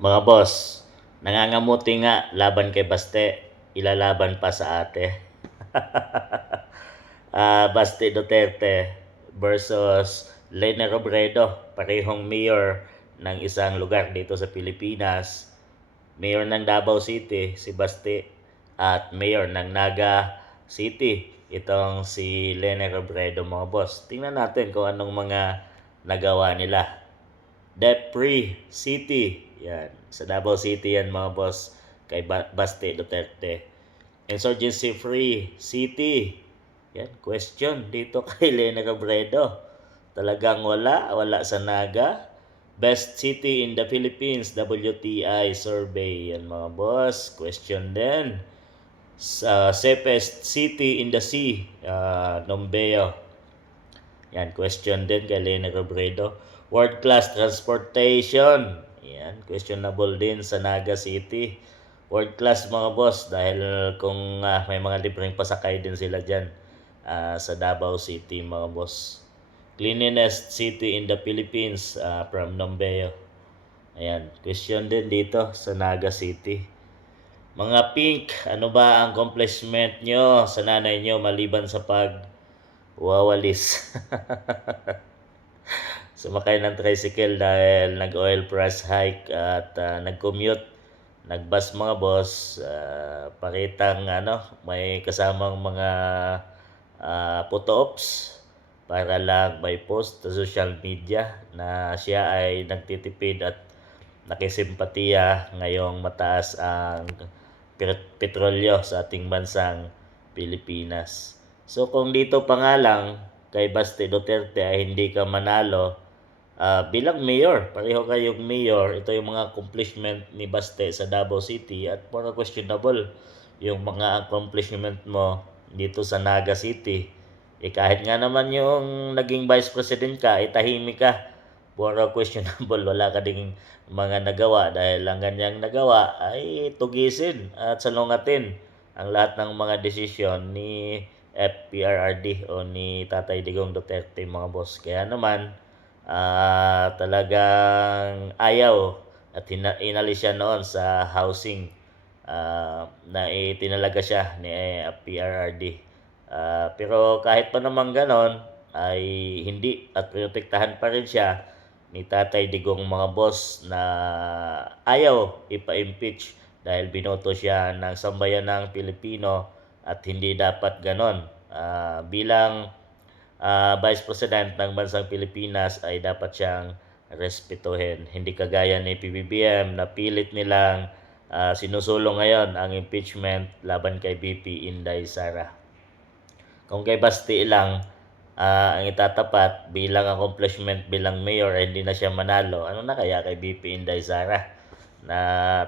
Mga boss, nangangamuti nga laban kay Baste, ilalaban pa sa ate. Baste Duterte versus Lene Robredo, parehong mayor ng isang lugar dito sa Pilipinas. Mayor ng Davao City, si Baste, at mayor ng Naga City, itong si Lene Robredo, mga boss. Tingnan natin kung anong mga nagawa nila. Debt-free city. Yan. Sa Davao City yan, mga boss, kay Baste Duterte. Insurgency-free city. Yan. Question dito kay Lene Robredo. Talagang wala sa Naga. Best city in the Philippines, WTI survey. Yan, mga boss. Question din. Sa safest city in the sea, Nombeo. Yan, question din kay Lene Robredo. World class transportation. Yan, questionable din sa Naga City. World class, mga boss, dahil kung may mga libreng pasakay din sila dyan sa Davao City, mga boss. Cleanliness city in the Philippines, from Nombeo. Ayan, question din dito sa Naga City. Mga pink, ano ba ang accomplishment nyo sa nanay nyo maliban sa pagwawalis? Sumakay ng tricycle dahil nag-oil price hike at nag-commute, nag-bus, mga boss, pakitang may kasamang mga photo-ops para lang may post sa social media na siya ay nagtitipid at nakisimpatiya ngayong mataas ang petrolyo sa ating bansang Pilipinas. So kung dito pa nga lang kay Baste Duterte ay hindi ka manalo bilang mayor, pareho kayong mayor, ito yung mga accomplishment ni Baste sa Davao City at mga questionable yung mga accomplishment mo dito sa Naga City. Kahit nga naman yung naging vice president ka, tahimik ka. Puro questionable, wala ka ding mga nagawa dahil ang ganyang nagawa ay tugisin at salungatin ang lahat ng mga desisyon ni FPRRD o ni Tatay Digong Duterte, mga boss. Kaya naman, talagang ayaw at inalis siya noon sa housing na itinalaga siya ni PRRD. Pero kahit pa naman ganon, ay hindi at protektahan pa rin siya ni Tatay Digong, mga boss, na ayaw ipa-impeach dahil binoto siya ng sambayan ng Pilipino at hindi dapat ganon. Bilang Vice President ng bansang Pilipinas ay dapat siyang respetuhin. Hindi kagaya ni PBBM na pilit nilang sinusulong ngayon ang impeachment laban kay BP Inday Sara. Kung kay Basti lang ang itatapat bilang accomplishment bilang mayor ay hindi na siya manalo, ano na kaya kay BP Inday Sara na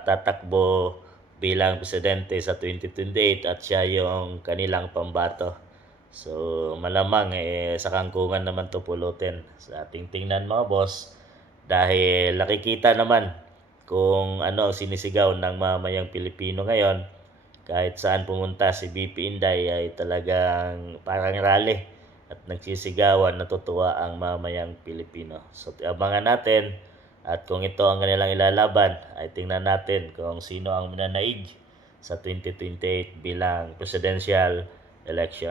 tatakbo bilang presidente sa 2028 at siya yung kanilang pambato? So malamang sa kangkungan naman to pulutin sa ating tingnan, mga boss, dahil nakikita naman kung ano ang sinisigaw ng mamayang Pilipino ngayon. Kahit saan pumunta si BP Inday ay talagang parang rally at nagsisigawan, natutuwa ang mamayang Pilipino. So abangan natin at kung ito ang kanilang ilalaban ay tingnan natin kung sino ang mananaig sa 2028 bilang presidential election.